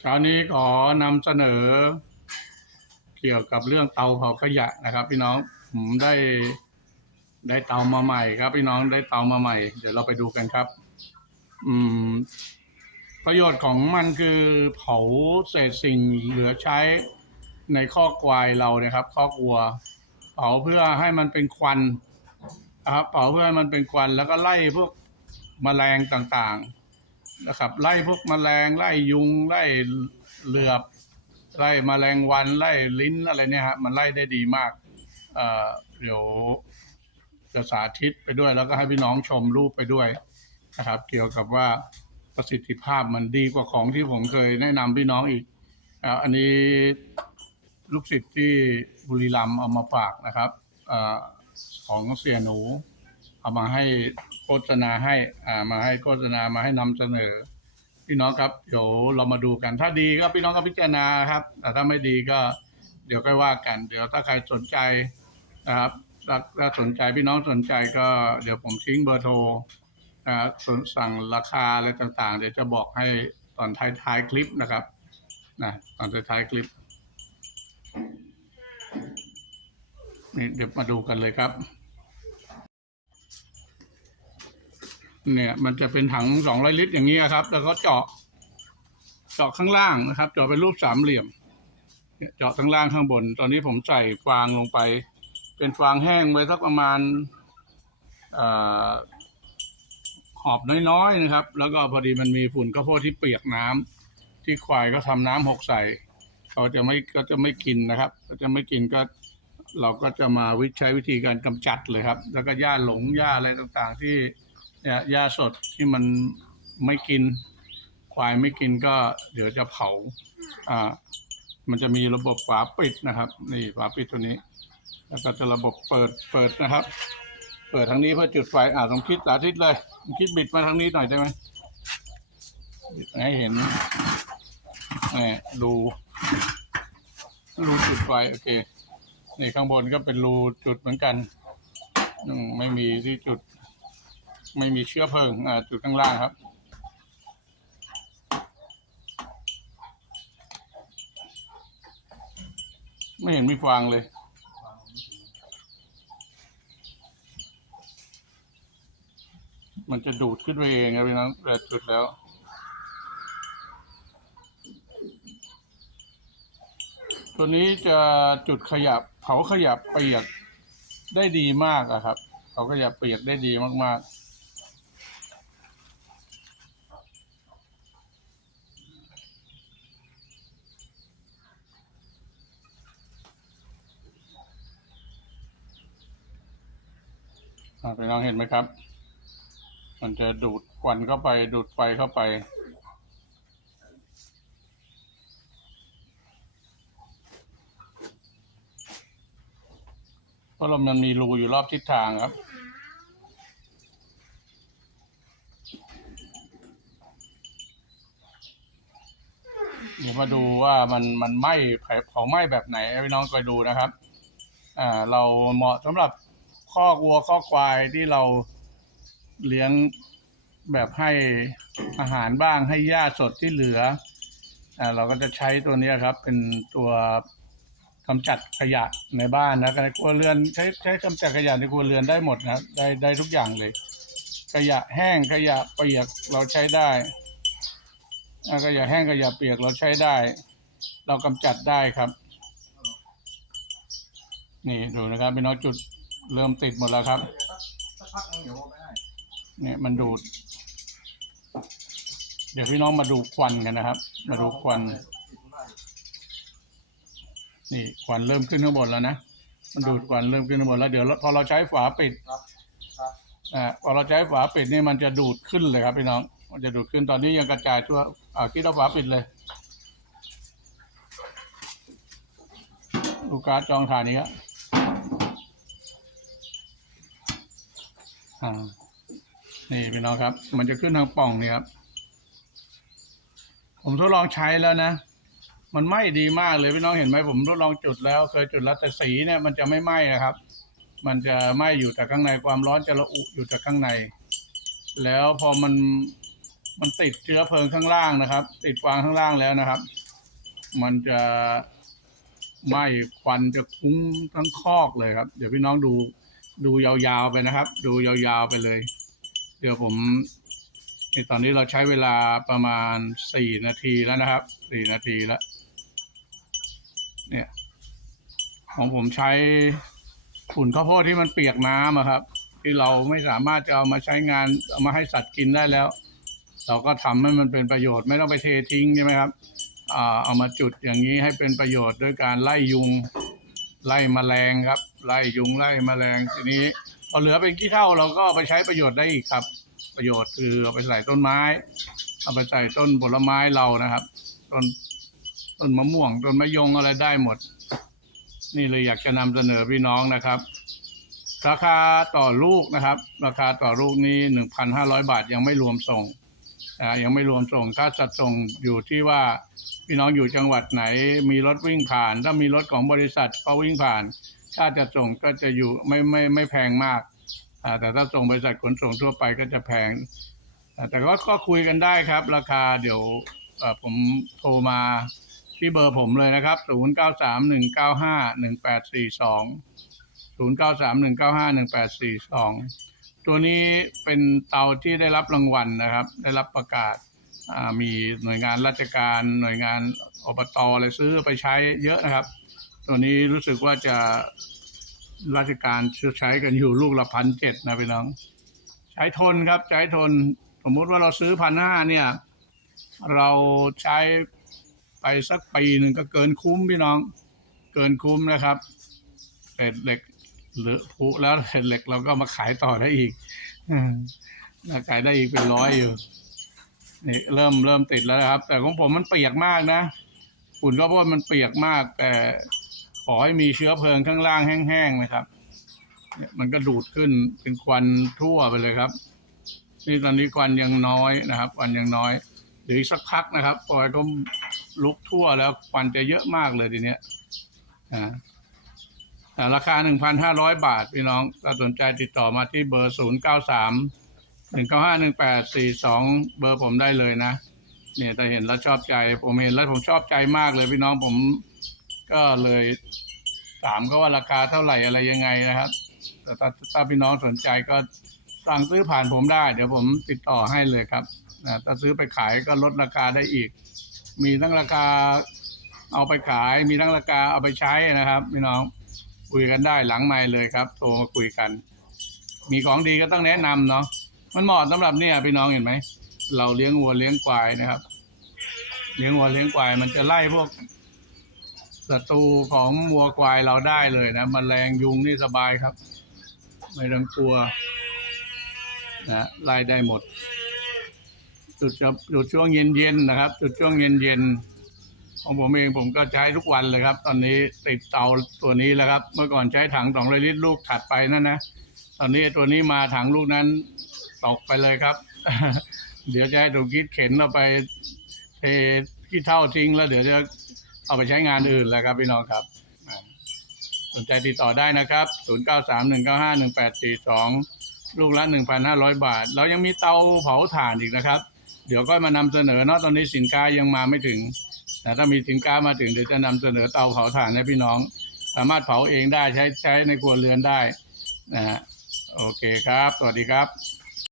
เช้านี้ขอนำเสนอ เกี่ยวกับเรื่องเตาเผาขยะนะครับ พี่น้องผมได้ได้เตามาใหม่ครับ พี่น้องได้เตามาใหม่ เดี๋ยวเราไปดูกันครับ อืม ประโยชน์ของมันคือเผาเศษสิ่งเหลือใช้ในข้อกควายเรานะครับข้อกวัว เผาเพื่อให้มันเป็นควันนะครับเผาเพื่อให้มันเป็นควันแล้วก็ไล่พวกแมลงต่างๆ นะครับไล่พวกแมลงไล่ยุงไล่เหลือบไล่แมลงวันไล่ลิ้นอะไรเนี่ยฮะมันไล่ได้ดีมากเอ่อเดี๋ยวจะสาธิตไปด้วย แล้วก็ให้พี่น้องชมรูปไปด้วยนะครับ เกี่ยวกับว่าประสิทธิภาพมันดีกว่าของที่ผมเคยแนะนำพี่น้องอีกอ่าอันนี้ลูกศิษย์ที่บุรีรัมย์เอามาฝากนะครับอของเสียหนู เอามาให้โฆษณาให้อ่ามาให้โฆษณามาให้นำเสนอ พี่น้องครับเดี๋ยวเรามาดูกัน ถ้าดีก็พี่น้องก็พิจารณาครับ แต่ถ้าไม่ดีก็เดี๋ยวค่อยว่ากัน เดี๋ยวถ้าใครสนใจนะครับถ้าสนใจพี่น้องสนใจก็เดี๋ยวผมทิ้งเบอร์โทรนะครับส่วนสั่งราคาอะไรต่างๆ เดี๋ยวจะบอกให้ตอนท้ายๆคลิปนะครับนะตอนท้ายๆคลิปนี่เดี๋ยวมาดูกันเลยครับ เนี่ย มันจะเป็นถังสองร้อยลิตรอย่างนี้ครับ แล้วก็เจาะ เจาะข้างล่างนะครับ เจาะเป็นรูปสามเหลี่ยมเจาะข้างล่างข้างบน ตอนนี้ผมใส่ฟางลงไป เป็นฟางแห้งไว้สักประมาณเอ่อบน้อยๆนะครับ แล้วก็พอดีมันมีฝุ่นข้าวโพดที่เปียกน้ำที่ควายก็ทำน้ำหกใส่ เขาจะไม่ก็จะไม่กินนะครับก็จะไม่กินก็เราก็จะมาวิใช้วิธีการกำจัดเลยครับ แล้วก็หญ้าหลงหญ้าอะไรต่างๆที่ หญ้าสดที่มันไม่กิน ควายไม่กินก็เดี๋ยวจะเผา อ่า มันจะมีระบบฝาปิดนะครับ นี่ฝาปิดตัวนี้ แล้วก็จะระบบเปิดเปิดนะครับ เปิดทางนี้เพื่อจุดไฟอ่าต้องคิดสาธิตเลยคิดบิดมาทางนี้หน่อยได้ไหมให้เห็นนี่รูรูจุดไฟโอเค นี่ข้างบนก็เป็นรูจุดเหมือนกัน ไม่มีที่จุด ไม่มีเชื้อเพลิงจุดข้างล่างครับ ไม่เห็นมีฟางเลยมันจะดูดขึ้นไปเองครับพี่น้องแต่จุดแล้ว ตัวนี้จะจุดขยับเผาขยับเปียกได้ดีมากอะครับ เผาขยับเปียกได้ดีมากๆ พี่น้องเห็นไหมครับ มันจะดูดควันเข้าไป ดูดไฟเข้าไป เพราะลมมันมีรูอยู่รอบทิศทางครับเดี๋ยวมาดูว่ามันมันไหม้เผาไหม้แบบไหนพี่น้องไปดูนะครับ อ่า เราเหมาะสำหรับ ข้อวัวข้อควายที่เราเลี้ยงแบบให้อาหารบ้างให้หญ้าสดที่เหลืออ่าเราก็จะใช้ตัวนี้ครับ เป็นตัวกำจัดขยะในบ้านนะในครัวเรือนใช้ใช้กำจัดขยะในครัวเรือนได้หมดนะได้ได้ทุกอย่างเลย ขยะแห้งขยะเปียกเราใช้ได้ขยะแห้งขยะเปียกเราใช้ได้ เรากำจัดได้ครับ นี่ดูนะครับพี่น้องจุด เริ่มติดหมดแล้วครับเนี่ยมันดูด เดี๋ยวพี่น้องมาดูควันกันนะครับ มาดูควัน นี่ควันเริ่มขึ้นข้างบนแล้วนะ มันดูดควันเริ่มขึ้นข้างบนแล้วเดี๋ยวพอเราใช้ฝาปิดอ่าพอเราใช้ฝาปิดนี่มันจะดูดขึ้นเลยครับพี่น้อง มันจะดูดขึ้นตอนนี้ยังกระจายทั่วอ่าคิดเอาฝาปิดเลยลูกค้าจองฐานนี้ครับ อ่านี่พี่น้องครับ มันจะขึ้นทางป่องนี่ครับ ผมทดลองใช้แล้วนะ มันไหม้ดีมากเลยพี่น้องเห็นไหมผมทดลองจุดแล้ว เคยจุดแล้วแต่สีเนี่ยมันจะไม่ไหม้นะครับ มันจะไหม้อยู่แต่ข้างในความร้อนจะระอุอยู่แต่ข้างใน แล้วพอมันมันติดเชื้อเพลิงข้างล่างนะครับ ติดฟางข้างล่างแล้วนะครับ มันจะไหม้ควันจะคุ้งทั้งคอกเลยครับ เดี๋ยวพี่น้องดู ดูยาวๆไปนะครับ ดูยาวๆไปเลย เดี๋ยวผมนี่ตอนนี้เราใช้เวลาประมาณสี่นาทีแล้วนะครับสี่นาทีแล้วเนี่ย ของผมใช้ฝุ่นข้าวโพดที่มันเปียกน้ำอะครับ ที่เราไม่สามารถจะเอามาใช้งานเอามาให้สัตว์กินได้แล้ว เราก็ทำให้มันเป็นประโยชน์ไม่ต้องไปเททิ้งใช่ไหมครับเอามาจุดอย่างนี้ให้เป็นประโยชน์ด้วยการไล่ยุงไล่แมลงครับ ไล่ยุงไล่แมลงทีนี้พอเหลือเป็นขี้เถ้าเราก็ไปใช้ประโยชน์ได้อีกครับ ประโยชน์คือเอาไปใส่ต้นไม้ เอาไปใส่ต้นผลไม้เรานะครับ ต้นต้นมะม่วงต้นมะยงอะไรได้หมด นี่เลยอยากจะนำเสนอพี่น้องนะครับ ราคาต่อลูกนะครับ ราคาต่อลูกนี้หนึ่งพันห้าร้อยบาทยังไม่รวมส่งอ่ายังไม่รวมส่งค่าจัดส่งอยู่ที่ว่าพี่น้องอยู่จังหวัดไหน มีรถวิ่งผ่าน ถ้ามีรถของบริษัทเขาวิ่งผ่าน ค่าจัดส่งก็จะอยู่ไม่ไม่ไม่แพงมาก แต่ถ้าส่งบริษัทขนส่งทั่วไปก็จะแพง แต่ก็ก็คุยกันได้ครับ ราคาเดี๋ยวผมโทรมาที่เบอร์ผมเลยนะครับ 0 9 3 1 9 5 1 8 4 2 0 9 3 1 9 5 1 8 4 2 ตัวนี้เป็นเตาที่ได้รับรางวัลนะครับ ได้รับประกาศมีหน่วยงานราชการหน่วยงานอบตอะไรซื้อไปใช้เยอะนะครับ ตัวนี้รู้สึกว่าจะราชการใช้กันอยู่ลูกละพันเจ็ดนะพี่น้อง ใช้ทนครับใช้ทน สมมติว่าเราซื้อพันห้าเนี่ย เราใช้ไปสักปีหนึ่งก็เกินคุ้มพี่น้อง เกินคุ้มนะครับเศษเหล็กหรือผุแล้วเศษเหล็กเราก็มาขายต่อได้อีกอขายได้อีกเป็นร้อยอยู่นี่เริ่มเริ่มติดแล้วนะครับ แต่ของผมมันเปียกมากนะฝุ่นก็เพราะมันเปียกมากแต่ ขอให้มีเชื้อเพลิงข้างล่างแห้งๆนะครับเนี่ยมันก็ดูดขึ้นเป็นควันทั่วไปเลยครับ นี่ตอนนี้ควันยังน้อยนะครับควันยังน้อยเดี๋ยวอีกสักพักนะครับปอยก็ลุกทั่วแล้วควันจะเยอะมากเลยทีเนี้ยอ่าราคาหนึ่งพันห้าร้อยบาท พี่น้องถ้าสนใจติดต่อมาที่เบอร์ศูนย์เก้าสามหนึ่งเก้าห้าหนึ่งแปดสี่สองเบอร์ผมได้เลยนะ เนี่ยถ้าเห็นแล้วชอบใจ ผมเห็นแล้วผมชอบใจมากเลยพี่น้องผม ก็เลยถามเขาว่าราคาเท่าไหร่อะไรยังไงนะครับ แต่ถ้าถ้าพี่น้องสนใจก็สั่งซื้อผ่านผมได้ เดี๋ยวผมติดต่อให้เลยครับนะถ้าซื้อไปขายก็ลดราคาได้อีก มีทั้งราคาเอาไปขาย มีทั้งราคาเอาไปใช้นะครับพี่น้องคุยกันได้หลังไมค์เลยครับ โทรมาคุยกัน มีของดีก็ต้องแนะนำเนาะมันเหมาะสำหรับเนี่ยพี่น้องเห็นไหมเราเลี้ยงวัวเลี้ยงควายนะครับ เลี้ยงวัวเลี้ยงควายมันจะไล่พวก ศัตรูของวัวควายเราได้เลยนะมแมลงยุงนี่สบายครับ ไม่ต้องกลัวนะไล่ได้หมด จุดจะจุดช่วงเย็นๆนะครับ จุดช่วงเย็นๆของผมเองผมก็ใช้ทุกวันเลยครับ ตอนนี้ติดเตาตัวนี้แล้วครับ เมื่อก่อนใช้ถังสองลิตรลูกถัดไปนั่นนะตอนนี้ตัวนี้มาถังลูกนั้นตกไปเลยครับ เดี๋ยวจะให้ถูกคิดเข็นเราไปเทขี้เท่าทิ้งแล้วเดี๋ยวจะ เอาไปใช้งานอื่นแล้วครับพี่น้องครับ สนใจติดต่อได้นะครับ 0931951842 ลูกละ 1,500 บาท เรายังมีเตาเผาถ่านอีกนะครับ เดี๋ยวก็มานำเสนอเนาะตอนนี้สินค้ายังมาไม่ถึง แต่ถ้ามีสินค้ามาถึงเดี๋ยวจะนำเสนอเตาเผาถ่านให้พี่น้อง สามารถเผาเองได้ใช้ใช้ในครัวเรือนได้นะฮะโอเคครับ สวัสดีครับ